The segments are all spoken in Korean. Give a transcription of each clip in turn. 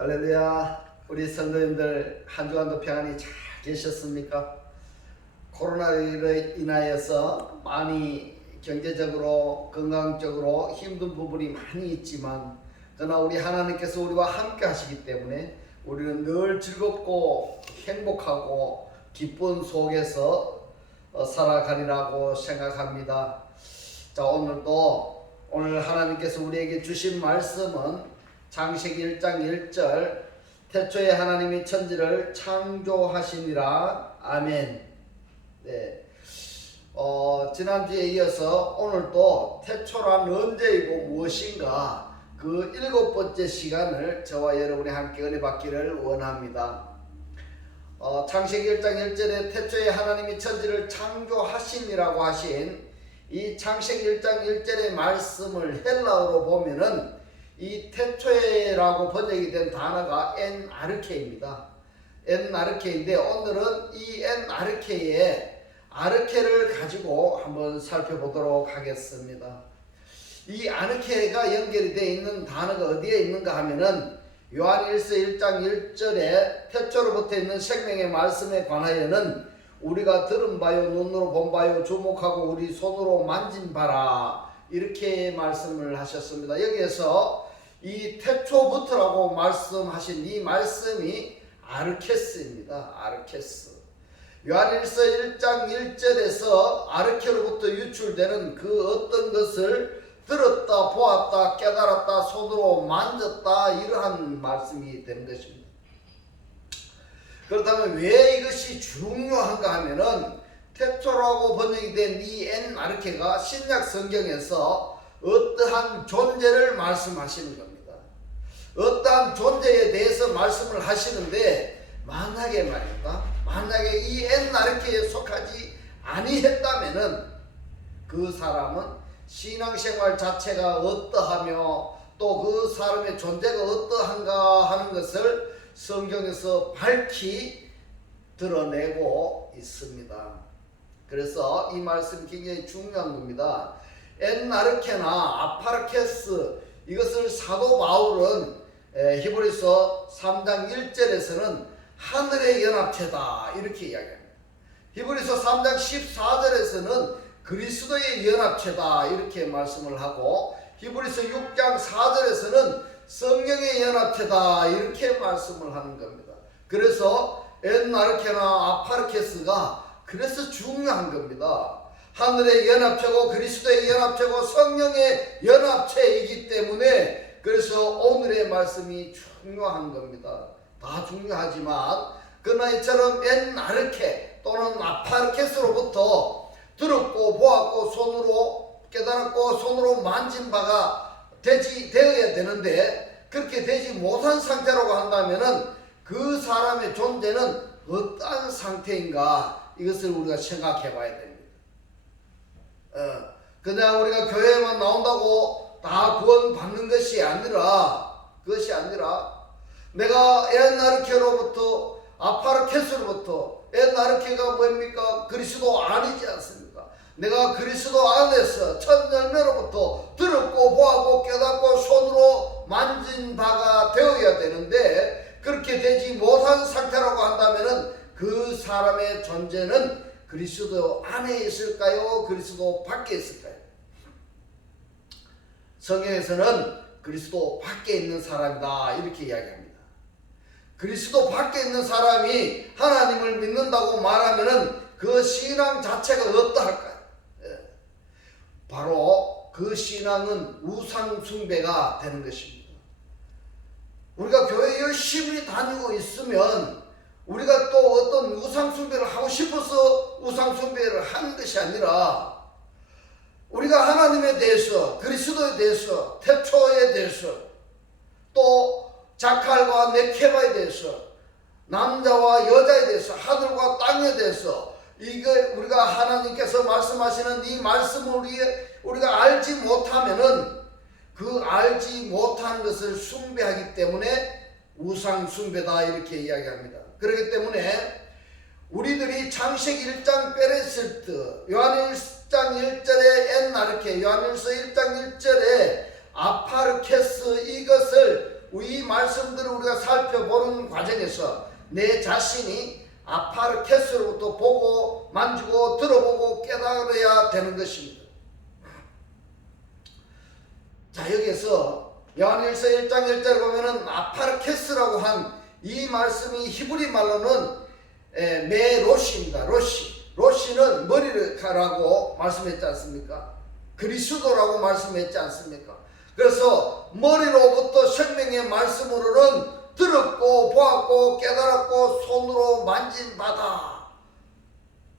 할렐루야. 우리 성도님들 한 주간도 평안히 잘 계셨습니까? 코로나로 인하여서 많이 경제적으로 건강적으로 힘든 부분이 많이 있지만 그러나 우리 하나님께서 우리와 함께 하시기 때문에 우리는 늘 즐겁고 행복하고 기쁜 속에서 살아가리라고 생각합니다. 자, 오늘 하나님께서 우리에게 주신 말씀은 창세기 1장 1절 태초에 하나님이 천지를 창조하시니라. 아멘. 네. 지난주에 이어서 오늘도 태초란 언제이고 무엇인가 그 7번째 시간을 저와 여러분이 함께 은혜 받기를 원합니다. 창세기 1장 1절에 태초에 하나님이 천지를 창조하시니라고 하신 이 창세기 1장 1절의 말씀을 헬라어로 보면은 이 태초에라고 번역이 된 단어가 엔아르케입니다. 엔아르케인데 오늘은 이 엔아르케의 아르케를 가지고 한번 살펴보도록 하겠습니다. 이 아르케가 연결이 되어 있는 단어가 어디에 있는가 하면은 요한일서 1장 1절에 태초로부터 있는 생명의 말씀에 관하여는 우리가 들은 바요 눈으로 본 바요 주목하고 우리 손으로 만진 바라 이렇게 말씀을 하셨습니다. 여기에서 이 태초부터라고 말씀하신 이 말씀이 아르케스입니다. 아르케스. 요한일서 1장 1절에서 아르케로부터 유출되는 그 어떤 것을 들었다, 보았다, 깨달았다, 손으로 만졌다 이러한 말씀이 되는 것입니다. 그렇다면 왜 이것이 중요한가 하면은 태초라고 번역이 된 이 엔아르케가 신약 성경에서 어떠한 존재를 말씀하시는 겁니다. 어떠한 존재에 대해서 말씀을 하시는데 만약에 말입니다. 만약에 이 엔아르케에 속하지 아니했다면은 그 사람은 신앙생활 자체가 어떠하며 또 그 사람의 존재가 어떠한가 하는 것을 성경에서 밝히 드러내고 있습니다. 그래서 이 말씀 굉장히 중요한 겁니다. 엔아르케나 아파르케스 이것을 사도 바울은 히브리서 3장 1절에서는 하늘의 연합체다 이렇게 이야기합니다. 히브리서 3장 14절에서는 그리스도의 연합체다 이렇게 말씀을 하고 히브리서 6장 4절에서는 성령의 연합체다 이렇게 말씀을 하는 겁니다. 그래서 엔아르케나 아파르케스가 그래서 중요한 겁니다. 하늘의 연합체고 그리스도의 연합체고 성령의 연합체이기 때문에 그래서 오늘의 말씀이 중요한 겁니다. 다 중요하지만 그러나 이처럼 엔아르케 또는 아파르케스로부터 들었고 보았고 손으로 깨달았고 손으로 만진 바가 되어야 되는데 그렇게 되지 못한 상태라고 한다면은 그 사람의 존재는 어떠한 상태인가 이것을 우리가 생각해 봐야 됩니다. 그냥 우리가 교회에만 나온다고 다 구원 받는 것이 아니라 내가 엔아르케로부터 아파르케스로부터 엔아르케가 뭡니까? 그리스도 아니지 않습니까? 내가 그리스도 안에서 첫 열매로부터 들었고 보았고 깨닫고 손으로 만진 바가 되어야 되는데 그렇게 되지 못한 상태라고 한다면은 그 사람의 존재는 그리스도 안에 있을까요? 그리스도 밖에 있을까요? 성경에서는 그리스도 밖에 있는 사람이다 이렇게 이야기합니다. 그리스도 밖에 있는 사람이 하나님을 믿는다고 말하면은 그 신앙 자체가 어떠할까요? 바로 그 신앙은 우상 숭배가 되는 것입니다. 우리가 교회 열심히 다니고 있으면 우리가 또 어떤 우상 숭배를 하고 싶어서 우상 숭배를 하는 것이 아니라 우리가 하나님에 대해서 그리스도에 대해서 태초에 대해서 또 자칼과 네케바에 대해서 남자와 여자에 대해서 하늘과 땅에 대해서 이거 우리가 하나님께서 말씀하시는 이 말씀을 우리가 알지 못하면은 그 알지 못한 것을 숭배하기 때문에 우상 숭배다 이렇게 이야기합니다. 그렇기 때문에 우리들이 창세기 1장 베레시트 요한일서 1장 1절에 엔아르케 요한일서 1장 1절에 아파르케스 이것을 이 말씀들을 우리가 살펴보는 과정에서 내 자신이 아파르케스로부터 보고 만지고 들어보고 깨달아야 되는 것입니다. 자, 여기에서 요한일서 1장 1절에 보면은 아파르케스라고 한 이 말씀이 히브리 말로는 메로시입니다. 로시는 머리라고 말씀했지 않습니까? 그리스도라고 말씀했지 않습니까? 그래서 머리로부터 생명의 말씀으로는 들었고 보았고 깨달았고 손으로 만진 바다,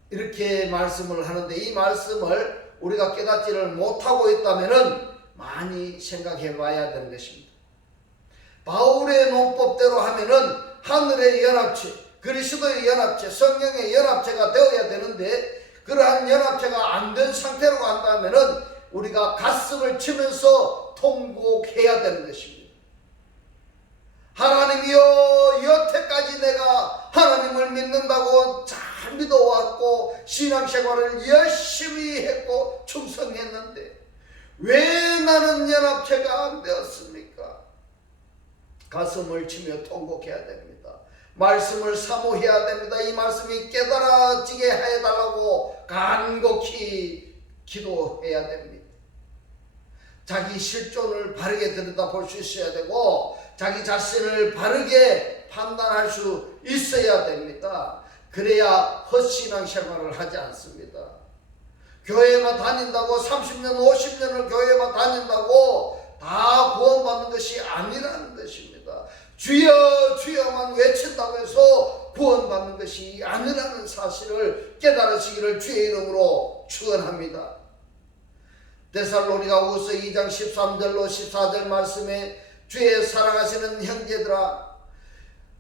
이렇게 말씀을 하는데, 이 말씀을 우리가 깨닫지를 못하고 있다면은 많이 생각해 봐야 되는 것입니다. 바울의 논법대로 하면은 하늘의 연합체, 그리스도의 연합체, 성령의 연합체가 되어야 되는데, 그러한 연합체가 안 된 상태로 간다면은 우리가 가슴을 치면서 통곡해야 되는 것입니다. 하나님이여, 여태까지 내가 하나님을 믿는다고 잘 믿어왔고 신앙생활을 열심히 했고 충성했는데 왜 나는 연합체가 안 되었습니까? 가슴을 치며 통곡해야 됩니다. 말씀을 사모해야 됩니다. 이 말씀이 깨달아지게 해달라고 간곡히 기도해야 됩니다. 자기 실존을 바르게 들여다볼 수 있어야 되고 자기 자신을 바르게 판단할 수 있어야 됩니다. 그래야 헛신앙 생활을 하지 않습니다. 교회만 다닌다고 30년 50년을 교회만 다닌다고 다 구원받는 것이 아니라는 것입니다. 주여 주여만 외친다고 해서 구원받는 것이 아니라는 사실을 깨달으시기를 주의 이름으로 축원합니다. 데살로니가후서 2장 13절로 14절 말씀에 주의 사랑하시는 형제들아,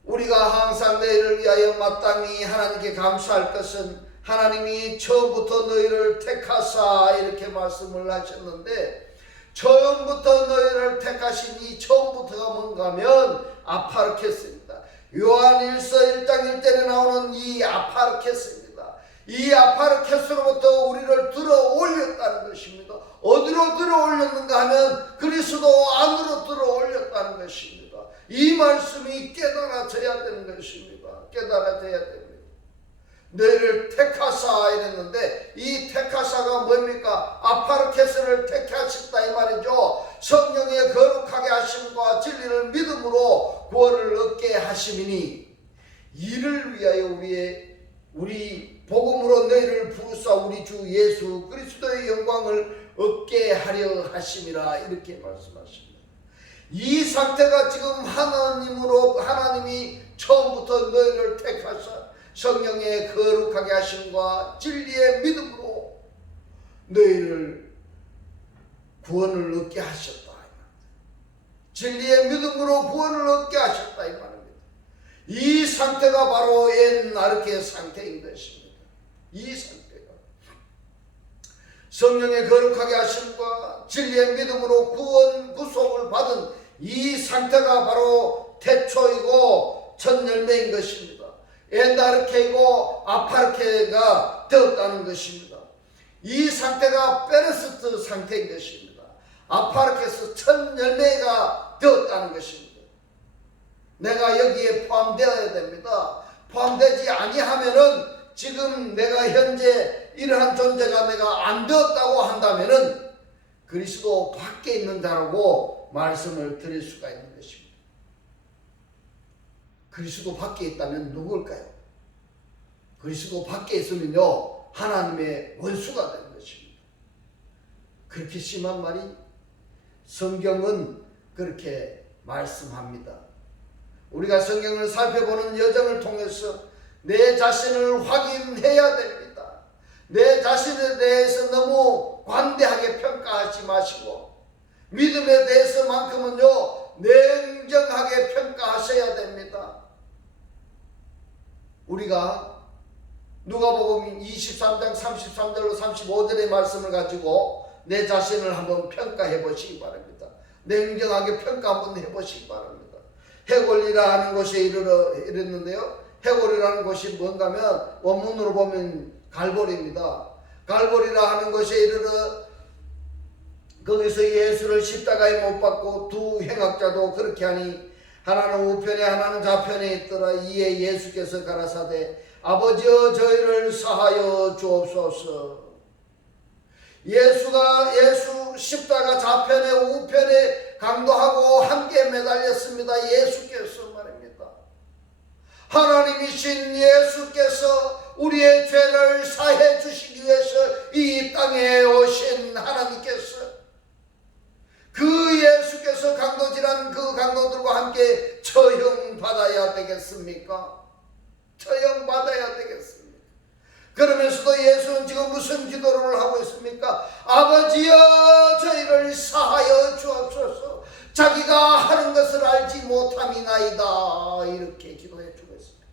우리가 항상 너희를 위하여 마땅히 하나님께 감사할 것은 하나님이 처음부터 너희를 택하사, 이렇게 말씀을 하셨는데, 처음부터 너희를 택하신 이 처음부터가 뭔가 하면 아파르케스입니다. 요한일서 1장 1절에 나오는 이 아파르케스입니다. 이 아파르케스로부터 우리를 들어 올렸다는 것입니다. 어디로 들어 올렸는가 하면 그리스도 안으로 들어 올렸다는 것입니다. 이 말씀이 깨달아져야 되는 것입니다. 깨달아져야 됩니다. 너희를 택하사 이랬는데, 이 택하사가 뭡니까? 아파르케스를 택하셨다 이 말이죠. 성령의 거룩하게 하심과 진리를 믿음으로 구원을 얻게 하심이니 이를 위하여 우리 복음으로 너희를 부르사 우리 주 예수 그리스도의 영광을 얻게 하려 하심이라, 이렇게 말씀하십니다. 이 상태가 지금 하나님이 처음부터 너희를 택하사 성령의 거룩하게 하심과 진리의 믿음으로 너희를 구원을 얻게 하셨다. 진리의 믿음으로 구원을 얻게 하셨다 이 말입니다. 이 상태가 바로 엔아르케 상태인 것입니다. 이 상태가 성령의 거룩하게 하심과 진리의 믿음으로 구원 구속을 받은 이 상태가 바로 태초이고 첫 열매인 것입니다. 엔아르케이고 아파르케가 되었다는 것입니다. 이 상태가 페르스트 상태인 것입니다. 아파르케스 첫 열매가 되었다는 것입니다. 내가 여기에 포함되어야 됩니다. 포함되지 아니하면은 지금 내가 현재 이러한 존재가 내가 안 되었다고 한다면은 그리스도 밖에 있는 자라고 말씀을 드릴 수가 있는 것입니다. 그리스도 밖에 있다면 누굴까요? 그리스도 밖에 있으면요 하나님의 원수가 되는 것입니다. 그렇게 심한 말이 성경은 그렇게 말씀합니다. 우리가 성경을 살펴보는 여정을 통해서 내 자신을 확인해야 됩니다. 내 자신에 대해서 너무 관대하게 평가하지 마시고 믿음에 대해서만큼은요 냉정하게 평가하셔야 됩니다. 우리가 누가복음 23장 33절로 35절의 말씀을 가지고 내 자신을 한번 평가해 보시기 바랍니다. 냉정하게 평가 한번 해보시기 바랍니다. 해골이라 하는 곳에 이르렀는데요. 해골이라는 곳이 뭔가 하면 원문으로 보면 갈보리입니다. 갈보리라 하는 곳에 이르러 거기서 예수를 십자가에 못 박고 두 행악자도 그렇게 하니 하나는 우편에 하나는 좌편에 있더라. 이에 예수께서 가라사대 아버지여 저희를 사하여 주옵소서. 예수 십자가 좌편에 우편에 강도하고 함께 매달렸습니다. 예수께서 말입니다. 하나님이신 예수께서 우리의 죄를 사해 주시기 위해서 이 땅에 오신 하나님께서 그 예수께서 강도질한 그 강도들과 함께 처형받아야 되겠습니까? 처형받아야 되겠습니까? 그러면서도 예수는 지금 무슨 기도를 하고 있습니까? 아버지여 저희를 사하여 주옵소서. 자기가 하는 것을 알지 못함이나이다. 이렇게 기도해 주고 있습니다.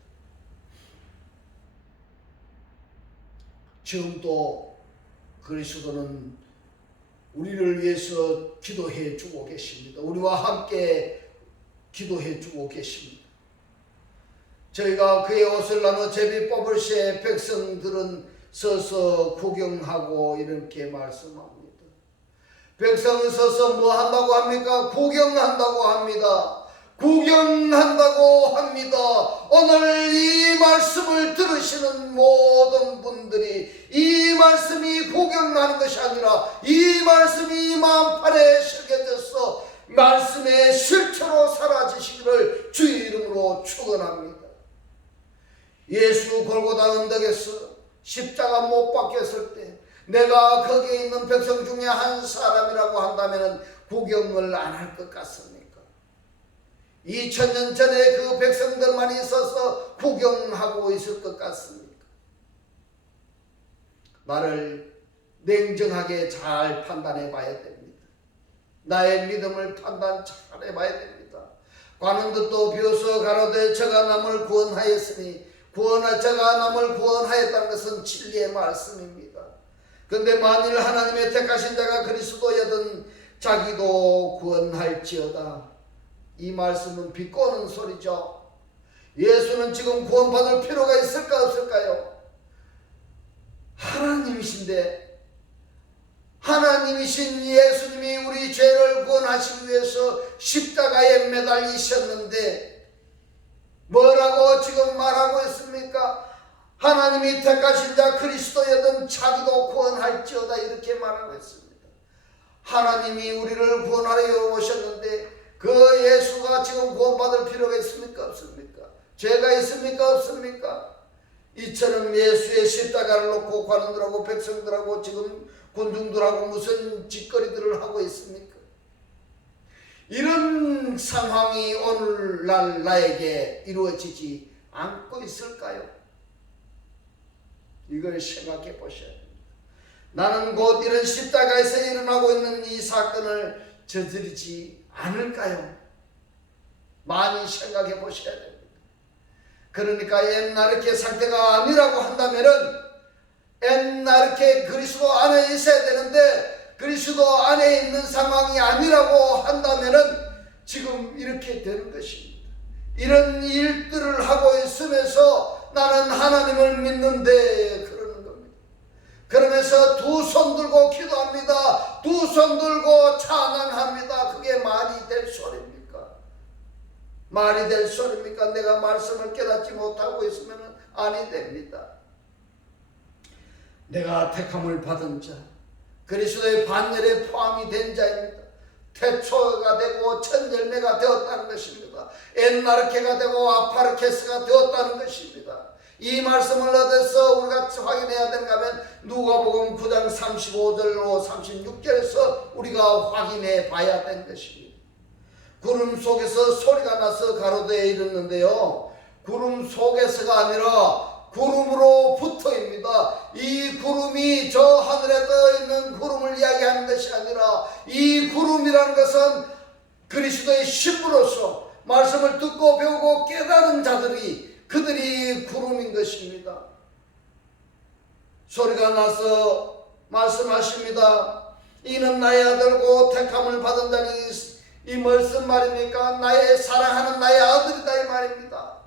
지금도 그리스도는 우리를 위해서 기도해 주고 계십니다. 우리와 함께 기도해 주고 계십니다. 저희가 그의 옷을 나눠 제비 뽑을 시에 백성들은 서서 구경하고 이렇게 말씀합니다. 백성은 서서 뭐 한다고 합니까? 구경한다고 합니다. 구경한다고 합니다. 오늘 이 말씀을 들으시는 모든 분들이 이 말씀이 구경하는 것이 아니라 이 말씀이 만판에 새겨져서 말씀의 실체로 사라지시기를 주의 이름으로 축원합니다. 예수 골고다 언덕에서 십자가 못 박혔을 때 내가 거기에 있는 백성 중에 한 사람이라고 한다면 구경을 안 할 것 같습니까? 2000년 전에 그 백성들만 있어서 구경하고 있을 것 같습니까? 나를 냉정하게 잘 판단해 봐야 됩니다. 나의 믿음을 판단 잘 해봐야 됩니다. 관원들도 비로소 가로되 저가 남을 구원하였으니 저가 남을 구원하였다는 것은 진리의 말씀입니다. 그런데 만일 하나님의 택하신 자가 그리스도여든 자기도 구원할지어다. 이 말씀은 비꼬는 소리죠. 예수는 지금 구원받을 필요가 있을까 없을까요? 하나님이신데 하나님이신 예수님이 우리 죄를 구원하시기 위해서 십자가에 매달리셨는데 뭐라고 지금 말하고 있습니까? 하나님이 택하신 자 그리스도여든 자기도 구원할지어다 이렇게 말하고 있습니다. 하나님이 우리를 구원하려 오셨는데 그 예수가 지금 구원받을 필요가 있습니까? 없습니까? 죄가 있습니까? 없습니까? 이처럼 예수의 십자가를 놓고 관원들하고 백성들하고 지금 군중들하고 무슨 짓거리들을 하고 있습니까? 이런 상황이 오늘날 나에게 이루어지지 않고 있을까요? 이걸 생각해 보셔야 됩니다. 나는 곧 이런 십자가에서 일어나고 있는 이 사건을 저지르지 않을까요? 많이 생각해 보셔야 됩니다. 그러니까 옛날의 상태가 아니라고 한다면은 옛날에 그리스도 안에 있어야 되는데 그리스도 안에 있는 상황이 아니라고 한다면은 지금 이렇게 되는 것입니다. 이런 일들을 하고 있으면서 나는 하나님을 믿는데 그러는 겁니다. 그러면서 두 손 들고 기도합니다. 두 손 들고 찬양합니다. 그게 말이 될 소리입니까? 말이 될 소리입니까? 내가 말씀을 깨닫지 못하고 있으면 아니 됩니다. 내가 택함을 받은 자 그리스도의 반열에 포함이 된 자입니다. 태초가 되고 첫 열매가 되었다는 것입니다. 엔나르케가 되고 아파르케스가 되었다는 것입니다. 이 말씀을 얻어서 우리가 확인해야 되는가 하면 누가복음 9장 35절로 36절에서 우리가 확인해 봐야 되는 것입니다. 구름 속에서 소리가 나서 가로되어 이르는데요, 구름 속에서가 아니라 구름으로부터입니다. 이 구름이 저 하늘에 떠있는 구름을 이야기하는 것이 아니라 이 구름이라는 것은 그리스도의 신부로서 말씀을 듣고 배우고 깨달은 자들이 그들이 구름인 것입니다. 소리가 나서 말씀하십니다. 이는 나의 아들고 택함을 받은 자니 이 무슨 말입니까? 나의 사랑하는 나의 아들이다 이 말입니다.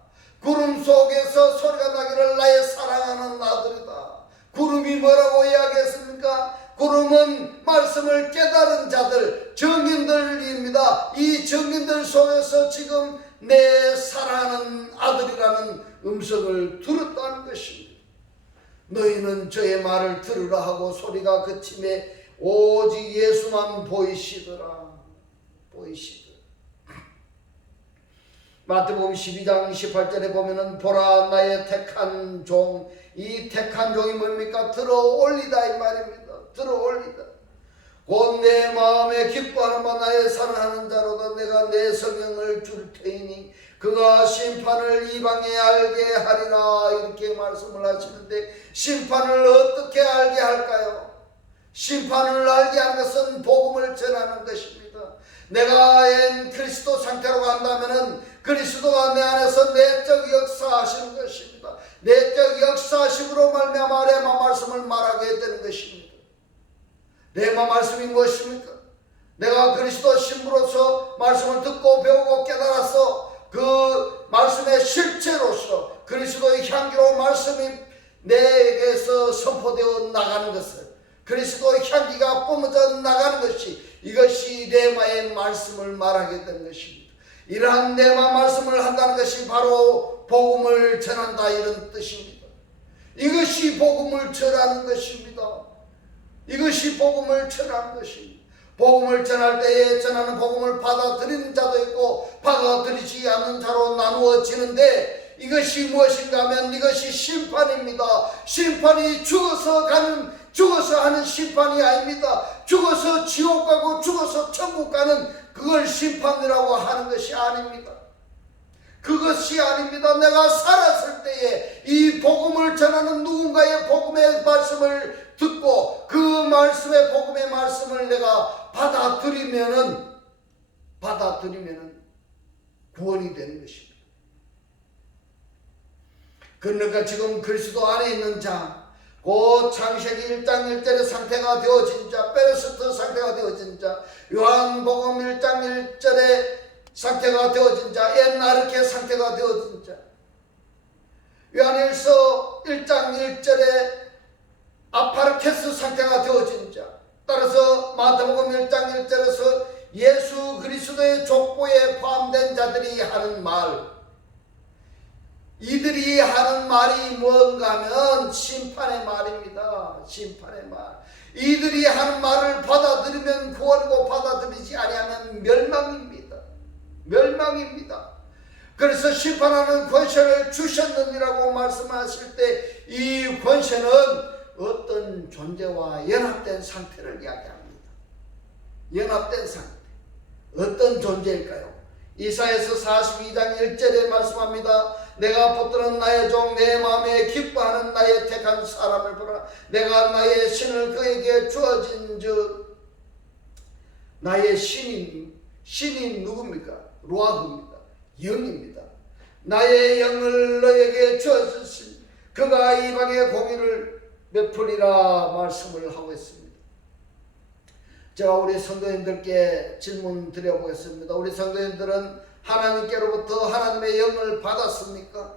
구름 속에서 소리가 나기를 나의 사랑하는 아들이다. 구름이 뭐라고 이야기했습니까? 구름은 말씀 말씀을 깨달은 자들, 증인들입니다. 이 증인들 속에서 지금 내 사랑하는 아들이라는 음성을 들었다는 것입니다. 너희는 저의 말을 들으라 하고 소리가 그침에 오직 예수만 보이시더라. 마태복음 12장 18절에 보면은 보라 나의 택한 종, 이 택한 종이 뭡니까? 들어올리다 이 말입니다. 들어올리다. 곧 내 마음에 기뻐하는 바 나의 사랑하는 자로다. 내가 내 성령을 줄 테이니 그가 심판을 이방에 알게 하리라. 이렇게 말씀을 하시는데 심판을 어떻게 알게 할까요? 심판을 알게 하는 것은 복음을 전하는 것입니다. 내가 그리스도 상태로 간다면은 그리스도가 내 안에서 내적 역사하시는 것입니다. 내적 역사하심으로 말미암아 레마 말씀을 말하게 되는 것입니다. 레마 말씀이 무엇입니까? 내가 그리스도 신부로서 말씀을 듣고 배우고 깨달아서 그 말씀의 실체로서 그리스도의 향기로운 말씀이 내게서 선포되어 나가는 것을, 그리스도의 향기가 뿜어져 나가는 것이, 이것이 레마의 말씀을 말하게 되는 것입니다. 이러한 레마 말씀을 한다는 것이 바로 복음을 전한다 이런 뜻입니다. 이것이 복음을 전하는 것입니다. 이것이 복음을 전하는 것입니다. 복음을 전할 때에 전하는 복음을 받아들이는 자도 있고 받아들이지 않는 자로 나누어지는데, 이것이 무엇인가 하면 이것이 심판입니다. 심판이 죽어서 하는 심판이 아닙니다. 죽어서 지옥 가고 죽어서 천국 가는 그걸 심판이라고 하는 것이 아닙니다. 그것이 아닙니다. 내가 살았을 때에 이 복음을 전하는 누군가의 복음의 말씀을 듣고 그 말씀의 복음의 말씀을 내가 받아들이면은 구원이 되는 것입니다. 그러니까 지금 그리스도 안에 있는 자, 곧 창세기 1장 1절의 상태가 되어진 자, 페르스트 상태가 되어진 자, 요한복음 1장 1절의 상태가 되어진 자, 엔아르케 상태가 되어진 자, 요한일서 1장 1절의 아파르케스 상태가 되어진 자, 따라서 마태복음 1장 1절에서 예수 그리스도의 족보에 포함된 자들이 하는 말, 이들이 하는 말이 뭔가 하면 심판의 말입니다. 심판의 말. 이들이 하는 말을 받아들이면 구원이고 받아들이지 아니하면 멸망입니다. 멸망입니다. 그래서 심판하는 권세를 주셨느니라고 말씀하실 때 이 권세는 어떤 존재와 연합된 상태를 이야기합니다. 연합된 상태. 어떤 존재일까요? 이사야서 42장 1절에 말씀합니다. 내가 붙드는 나의 종, 내 마음에 기뻐하는 나의 택한 사람을 보라. 내가 나의 신을 그에게 주어진 즉, 나의 신이 누굽니까? 루아흐입니다. 영입니다. 나의 영을 너에게 주었으니 그가 이방의 공의를 베풀리라 말씀을 하고 있습니다. 제가 우리 성도님들께 질문 드려보겠습니다. 우리 성도님들은 하나님께로부터 하나님의 영을 받았습니까?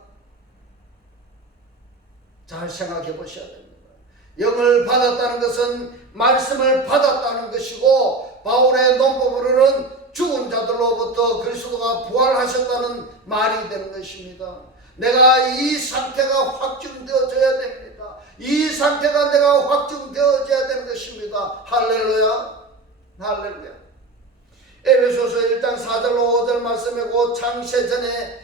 잘 생각해 보셔야 됩니다. 영을 받았다는 것은 말씀을 받았다는 것이고, 바울의 논법으로는 죽은 자들로부터 그리스도가 부활하셨다는 말이 되는 것입니다. 내가 이 상태가 확증되어져야 됩니다. 이 상태가 내가 확증되어져야 되는 것입니다. 할렐루야. 할렐루야. 에베소서 1장 4절로 5절 말씀에 곧 창세 전에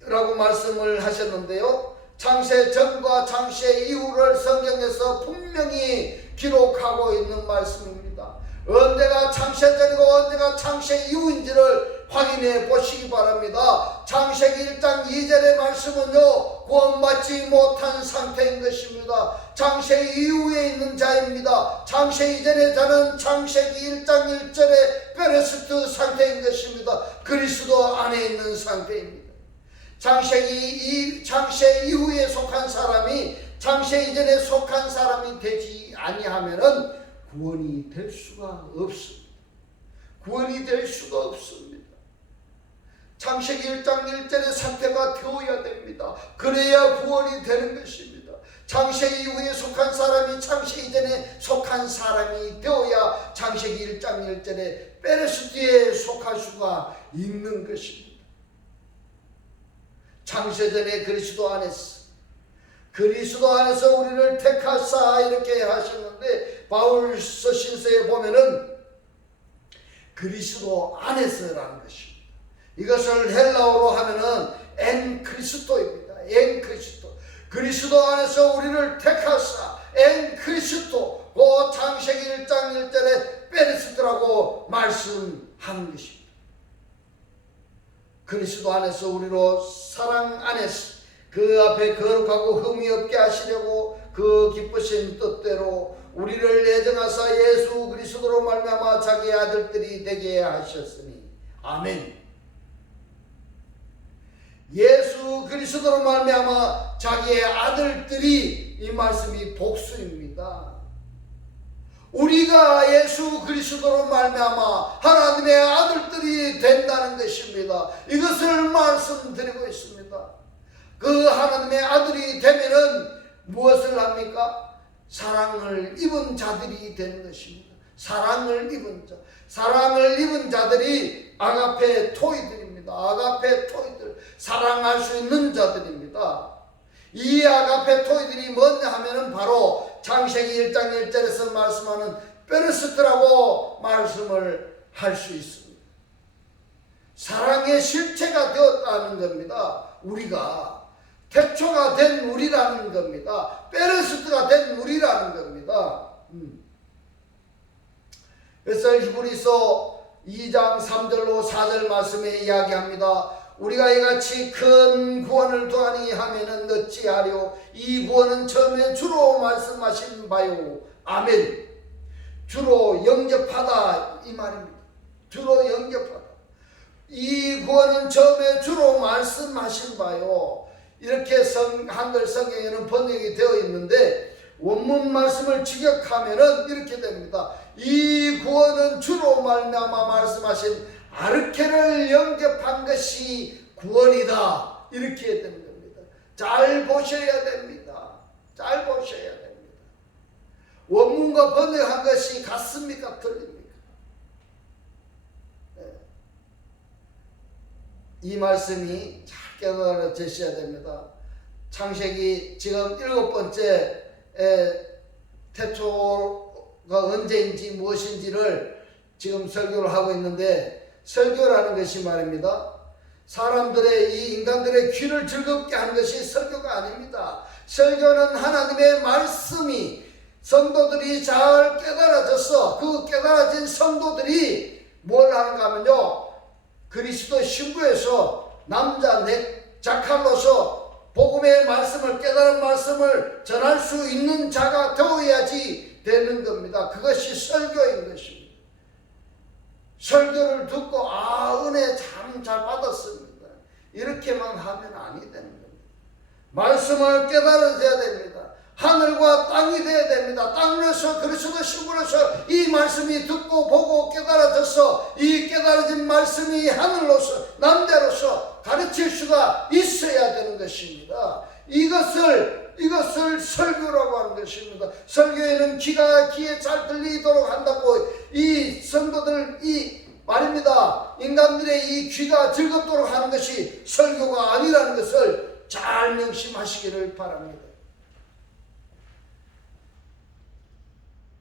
라고 말씀을 하셨는데요, 창세 전과 창세 이후를 성경에서 분명히 기록하고 있는 말씀입니다. 언제가 창세 전이고 언제가 창세 이후인지를 확인해 보시기 바랍니다. 창세기 1장 2절의 말씀은요, 구원받지 못한 상태인 것입니다. 창세 이후에 있는 자입니다. 창세 이전의 자는 창세기 1장 1절의 페르스트 상태인 것입니다. 그리스도 안에 있는 상태입니다. 창세 이후에 속한 사람이 창세 이전에 속한 사람이 되지 아니하면은 구원이 될 수가 없습니다. 구원이 될 수가 없습니다. 창세기 1장 1절의 상태가 되어야 됩니다. 그래야 구원이 되는 것입니다. 창세기 이후에 속한 사람이 창세기 전에 속한 사람이 되어야 창세기 1장 1절에 페레스트에 속할 수가 있는 것입니다. 창세전에 그리스도 안에서 우리를 택하사 이렇게 하셨는데, 바울서 신서에 보면은 그리스도 안에서라는 것입니다. 이것을 헬라어로 하면은 엔 크리스토입니다. 엔 크리스토. 그리스도 안에서 우리를 택하사 엔 크리스토. 그 창세기 1장 1절에 페레스트라고 말씀하는 것입니다. 그리스도 안에서 우리로 사랑 안에서 그 앞에 거룩하고 흠이 없게 하시려고 그 기쁘신 뜻대로 우리를 예정하사 예수 그리스도로 말미암아 자기의 아들들이 되게 하셨으니. 아멘. 예수 그리스도로 말미암아 자기의 아들들이, 이 말씀이 복수입니다. 우리가 예수 그리스도로 말미암아 하나님의 아들들이 된다는 것입니다. 이것을 말씀드리고 있습니다. 그 하나님의 아들이 되면은 무엇을 합니까? 사랑을 입은 자들이 되는 것입니다. 사랑을 입은 자. 사랑을 입은 자들이 아가페 토이들입니다. 아가페 토이들. 사랑할 수 있는 자들입니다. 이 아가페 토이들이 뭐냐 하면은 바로 창세기 1장 1절에서 말씀하는 페르스트라고 말씀을 할 수 있습니다. 사랑의 실체가 되었다는 겁니다. 우리가 태초가 된 우리라는 겁니다. 페르스트가 된 우리라는 겁니다. 그래서 히브리서 2장 3절로 4절 말씀에 이야기합니다. 우리가 이같이 큰 구원을 도하니 하면은 어찌하려. 이 구원은 처음에 주로 말씀하신 바요. 아멘. 주로 영접하다 이 말입니다. 주로 영접하다. 이 구원은 처음에 주로 말씀하신 바요. 이렇게 한글 성경에는 번역이 되어 있는데, 원문 말씀을 직역하면은 이렇게 됩니다. 이 구원은 주로 말미암아 말씀하신 아르케를 영접한 것이 구원이다. 이렇게 되는 겁니다. 잘 보셔야 됩니다. 잘 보셔야 됩니다. 원문과 번역한 것이 같습니까? 틀립니까? 네. 이 말씀이 잘 깨달아지셔야 됩니다. 창세기 지금 7번째 태초가 언제인지 무엇인지를 지금 설교를 하고 있는데, 설교라는 것이 말입니다, 사람들의, 이 인간들의 귀를 즐겁게 하는 것이 설교가 아닙니다. 설교는 하나님의 말씀이 성도들이 잘 깨달아져서 그 깨달아진 성도들이 뭘 하는가 하면요, 그리스도 신부에서 남자 자칼로서 복음의 말씀을, 깨달은 말씀을 전할 수 있는 자가 되어야지 되는 겁니다. 그것이 설교인 것입니다. 설교를 듣고 은혜 참 잘 받았습니다, 이렇게만 하면 아니 되는 겁니다. 말씀을 깨달아져야 됩니다. 하늘과 땅이 되어야 됩니다. 땅으로서 그리스도 신부로서 이 말씀이 듣고 보고 깨달아져서 이 깨달아진 말씀이 하늘로서 남자로서 가르칠 수가 있어야 되는 것입니다. 이것을 설교라고 하는 것입니다. 설교에는 귀에 잘 들리도록 한다고, 이 성도들, 말입니다, 인간들의 이 귀가 즐겁도록 하는 것이 설교가 아니라는 것을 잘 명심하시기를 바랍니다.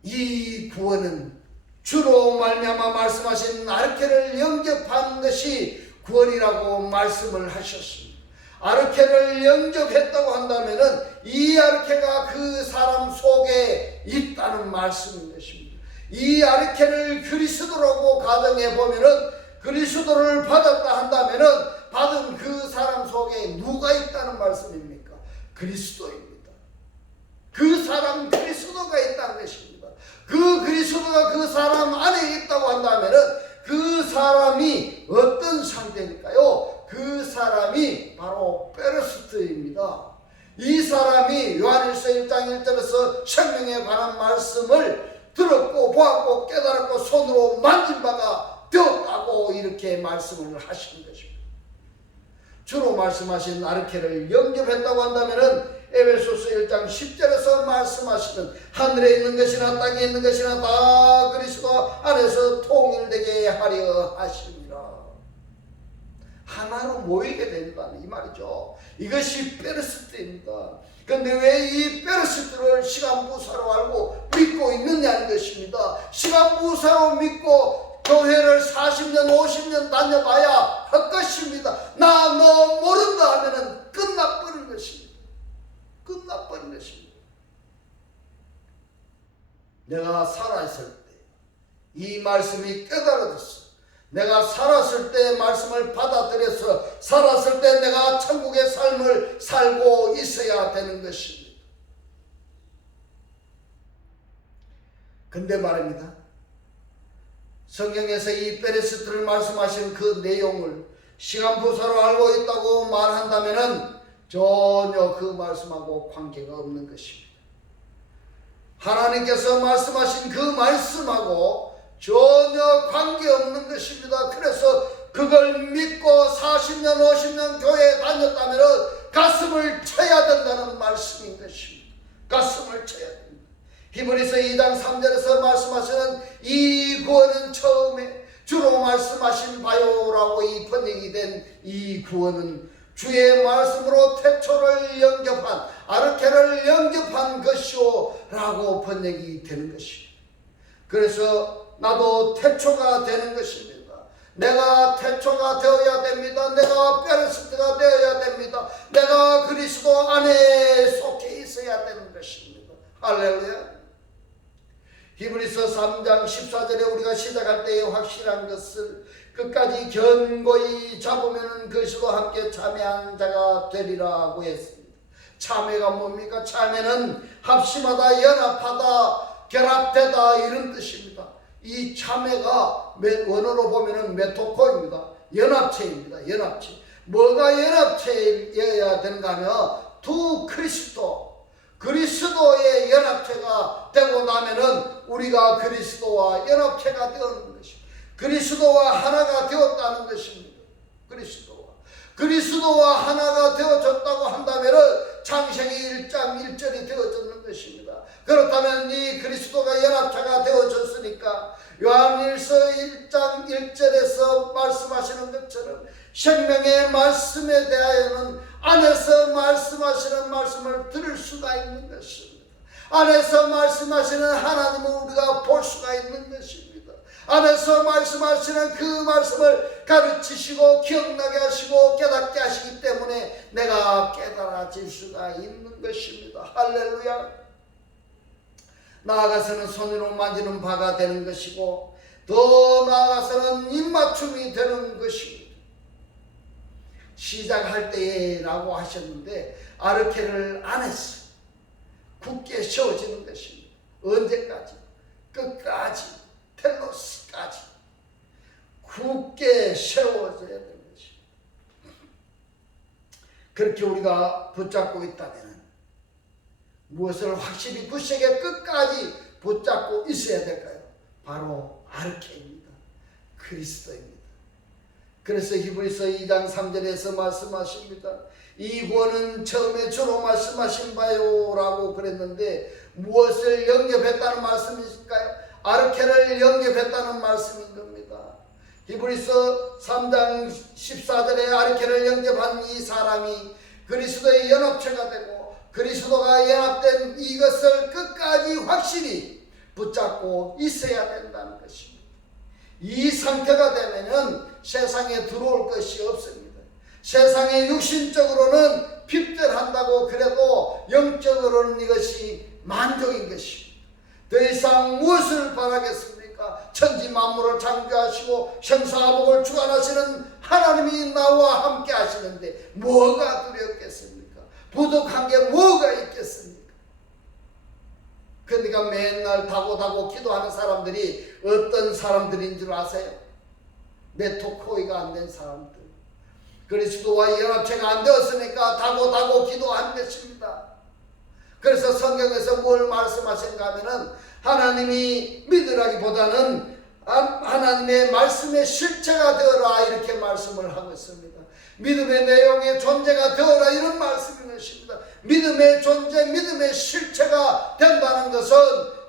이 구원은 주로 말미암아 말씀하신 아르케를 영접한 것이 구원이라고 말씀을 하셨습니다. 아르케를 영접했다고 한다면은 이 아르케가 그 사람 속에 있다는 말씀인 것입니다. 이 아르케를 그리스도라고 가정해 보면은, 그리스도를 받았다 한다면은 받은 그 사람 속에 누가 있다는 말씀입니까? 그리스도입니다. 그 사람 그리스도가 있다는 것입니다. 그 그리스도가 그 사람 안에 있다고 한다면은 그 사람이 어떤 상태일까요? 그 사람이 바로 페르스트입니다. 이 사람이 요한일서 1장 1절에서 생명에 관한 말씀을 들었고 보았고 깨달았고 손으로 만진 바가 되었다고 이렇게 말씀을 하신 것입니다. 주로 말씀하신 아르케를 영접했다고 한다면은 에베소서 1장 10절에서 말씀하시는 하늘에 있는 것이나 땅에 있는 것이나 다 그리스도 안에서 통일되게 하려 하십니다. 하나로 모이게 된다는 이 말이죠. 이것이 페르시트입니다. 그런데 왜 이 페르시트를 시간부사로 알고 믿고 있느냐는 것입니다. 시간부사로 믿고 교회를 40년 50년 다녀봐야 할 것입니다. 나 너 모른다 하면은 끝나버린 것입니다. 끝나버린 것입니다. 내가 살아있을 때 이 말씀이 깨달아졌어. 내가 살았을 때 말씀을 받아들여서 살았을 때 내가 천국의 삶을 살고 있어야 되는 것입니다. 근데 말입니다. 성경에서 이 페르시트를 말씀하신 그 내용을 시간부사로 알고 있다고 말한다면은 전혀 그 말씀하고 관계가 없는 것입니다. 하나님께서 말씀하신 그 말씀하고 전혀 관계없는 것입니다. 그래서 그걸 믿고 40년 50년 교회에 다녔다면 가슴을 쳐야 된다는 말씀인 것입니다. 가슴을 쳐야 됩니다. 히브리서 2장 3절에서 말씀하시는 이 구원은 처음에 주로 말씀하신 바요라고 이 번역이 된 이 구원은 주의 말씀으로 태초를 영접한 아르케를 영접한 것이오 라고 번역이 되는 것입니다. 그래서 나도 태초가 되는 것입니다. 내가 태초가 되어야 됩니다. 내가 페르시트가 되어야 됩니다. 내가 그리스도 안에 속해 있어야 되는 것입니다. 할렐루야. 히브리서 3장 14절에 우리가 시작할 때에 확실한 것을 끝까지 견고히 잡으면 그리스도 함께 참여한 자가 되리라고 했습니다. 참여가 뭡니까? 참여는 합심하다, 연합하다, 결합되다 이런 뜻입니다. 이 참여가 원어로 보면은 메토코입니다. 연합체입니다. 연합체. 뭐가 연합체여야 되는가 하면 두 그리스도의 연합체가 되고 나면은 우리가 그리스도와 연합체가 되는 것입니다. 그리스도와 하나가 되었다는 것입니다. 그리스도와 하나가 되어졌다고 한다면은 창세기 1장 1절이 되어졌는 것입니다. 그렇다면 이 그리스도가 연합체가 되어졌으니까 요한일서 1장 1절에서 말씀하시는 것처럼 생명의 말씀에 대하여는 안에서 말씀하시는 말씀을 들을 수가 있는 것입니다. 안에서 말씀하시는 하나님을 우리가 볼 수가 있는 것입니다. 안에서 말씀하시는 그 말씀을 가르치시고 기억나게 하시고 깨닫게 하시기 때문에 내가 깨달아질 수가 있는 것입니다. 할렐루야. 나아가서는 손으로 만지는 바가 되는 것이고 더 나아가서는 입맞춤이 되는 것입니다. 시작할 때라고 하셨는데 아르케를 안에서 굳게 세워지는 것입니다. 언제까지? 끝까지, 텔로스까지 굳게 세워져야 되는 것입니다. 그렇게 우리가 붙잡고 있다면 무엇을 확실히 굳세게 끝까지 붙잡고 있어야 될까요? 바로 아르케입니다. 그리스도입니다. 그래서 히브리서 2장 3절에서 말씀하십니다. 이 구원은 처음에 주로 말씀하신 바요 라고 그랬는데 무엇을 영접했다는 말씀이실까요? 아르케를 영접했다는 말씀인 겁니다. 히브리서 3장 14절에 아르케를 영접한 이 사람이 그리스도의 연합체가 되고 그리스도가 연합된 이것을 끝까지 확실히 붙잡고 있어야 된다는 것입니다. 이 상태가 되면은 세상에 들어올 것이 없습니다. 세상에 육신적으로는 핍절한다고 그래도 영적으로는 이것이 만족인 것입니다. 더 이상 무엇을 바라겠습니까? 천지 만물을 창조하시고 생사복을 주관하시는 하나님이 나와 함께 하시는데 뭐가 두렵겠습니까? 부족한 게 뭐가 있겠습니까? 그러니까 맨날 다고 기도하는 사람들이 어떤 사람들인 줄 아세요? 메토코이가 안 된 사람들. 그리스도와 연합체가 안 되었으니까 다고 기도하는 것입니다. 그래서 성경에서 뭘 말씀하신가 하면은 하나님이 믿으라기보다는 하나님의 말씀의 실체가 되어라 이렇게 말씀을 하고 있습니다. 믿음의 내용의 존재가 되어라 이런 말씀인 것입니다. 믿음의 믿음의 실체가 된다는 것은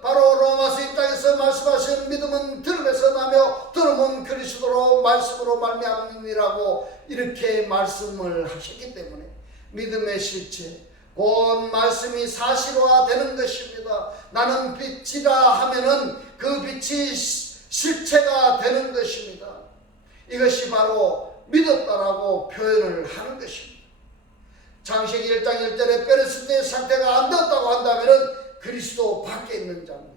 바로 로마서 1장에서 말씀하신 믿음은 들음에서 나며 들음은 그리스도로 말씀으로 말미암느니라고 이렇게 말씀을 하셨기 때문에 믿음의 실체 곧 말씀이 사실화되는 것입니다. 나는 빛이라 하면은 그 빛이 실체가 되는 것입니다. 이것이 바로 믿었다라고 표현을 하는 것입니다. 창세기 1장 1절에 베레스트의 상태가 안 되었다고 한다면 그리스도 밖에 있는 자입니다.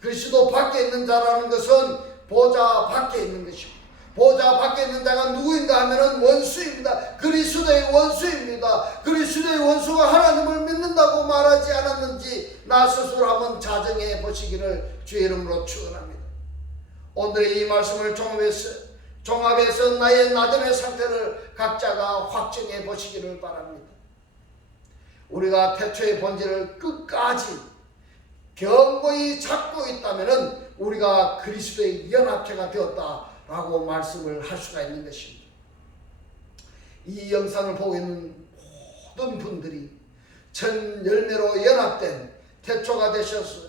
그리스도 밖에 있는 자라는 것은 보좌 밖에 있는 것입니다. 보좌 밖에 있는 자가 누구인가 하면 원수입니다. 그리스도의 원수입니다. 그리스도의 원수가 하나님을 믿는다고 말하지 않았는지 나 스스로 한번 자정해 보시기를 주의 이름으로 축원합니다. 오늘의 이 말씀을 종합해서 나의 나됨의 상태를 각자가 확정해 보시기를 바랍니다. 우리가 태초의 본질을 끝까지 견고히 잡고 있다면 우리가 그리스도의 연합체가 되었다라고 말씀을 할 수가 있는 것입니다. 이 영상을 보고 있는 모든 분들이 전 열매로 연합된 태초가 되셔서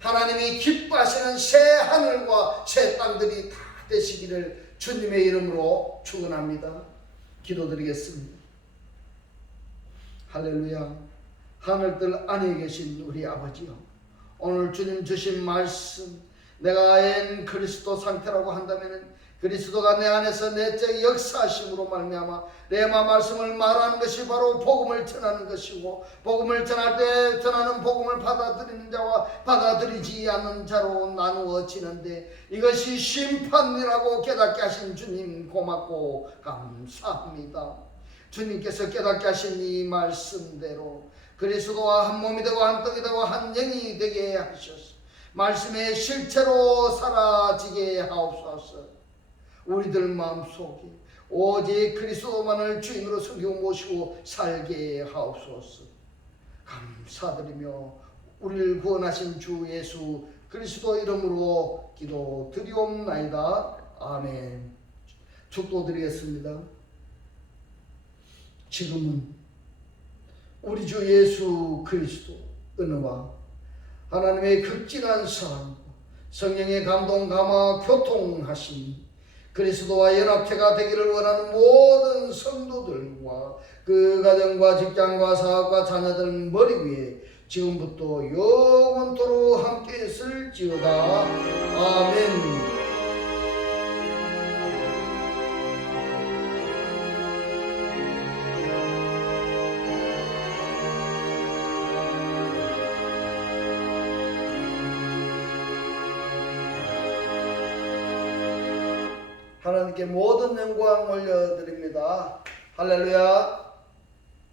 하나님이 기뻐하시는 새 하늘과 새 땅들이 다 되시기를 주님의 이름으로 축원합니다. 기도드리겠습니다. 할렐루야. 하늘들 안에 계신 우리 아버지요, 오늘 주님 주신 말씀 내가 엔 그리스도 상태라고 한다면 그리스도가 내 안에서 내적 역사하심으로 말미암아 레마 말씀을 말하는 것이 바로 복음을 전하는 것이고, 복음을 전할 때 전하는 복음을 받아들이는 자와 받아들이지 않는 자로 나누어지는데 이것이 심판이라고 깨닫게 하신 주님 고맙고 감사합니다. 주님께서 깨닫게 하신 이 말씀대로 그리스도와 한 몸이 되고 한 떡이 되고 한 영이 되게 하셔서 말씀의 실체로 사라지게 하옵소서. 우리들 마음속에 오직 그리스도만을 주인으로 섬기고 모시고 살게 하옵소서. 감사드리며 우리를 구원하신 주 예수 그리스도 이름으로 기도드리옵나이다. 아멘. 축도드리겠습니다. 지금은 우리 주 예수 그리스도 은혜와 하나님의 극진한 사랑과 성령의 감동 감화 교통하심이 그리스도와 연합체가 되기를 원하는 모든 성도들과 그 가정과 직장과 사업과 자녀들 머리 위에 지금부터 영원토록 함께 있을지어다. 아멘. 하나님께 모든 영광 올려드립니다. 할렐루야.